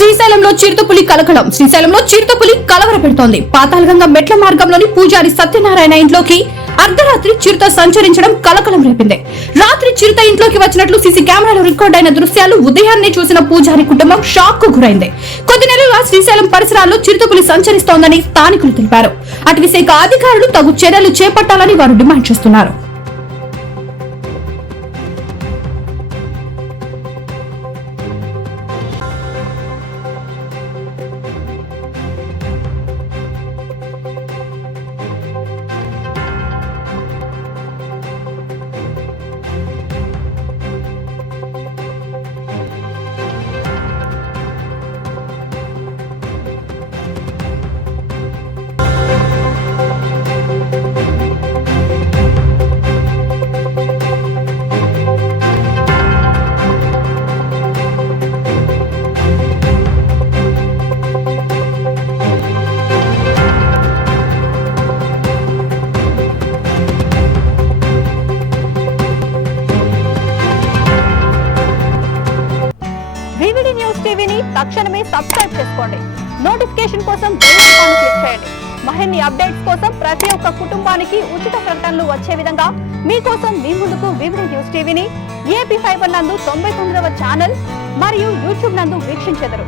శ్రీశైలంలో చిరుతపులి కలకలం. శ్రీశైలంలో చిరుతపులి కలవర పెడుతోంది. పాతాళగంగ మెట్ల మార్గంలోని పూజారి సత్యనారాయణ ఇంట్లోకి అర్ధరాత్రి చిరుత సంచరించడం కలకలం రేపింది. రాత్రి చిరుత ఇంట్లోకి వచ్చినట్లు సీసీ కెమెరాలో రికార్డ్ అయిన దృశ్యాలు ఉదయాన్నే చూసిన పూజారి కుటుంబం షాక్ కు గురైంది. కొద్ది నెలలుగా శ్రీశైలం పరిసరాల్లో చిరుతపులి సంచరిస్తోందని స్థానికులు తెలిపారు. అటవీశాఖ అధికారులు తగు చర్యలు చేపట్టాలని వారు డిమాండ్ చేస్తున్నారు. వివిడి న్యూస్ టీవీని తక్షణమే సబ్స్క్రైబ్ చేసుకోండి. నోటిఫికేషన్ కోసం బెల్ ఐకాన్ క్లిక్ చేయండి. మరిన్ని అప్డేట్స్ కోసం ప్రతి ఒక్క కుటుంబానికి ఉచిత ప్రకటనలు వచ్చే విధంగా మీకోసం మీ ముందుకు వివిడి న్యూస్ టీవీని ఏపీ ఫైబర్ నందు 99వ ఛానల్ మరియు యూట్యూబ్ నందు వీక్షించెదరు.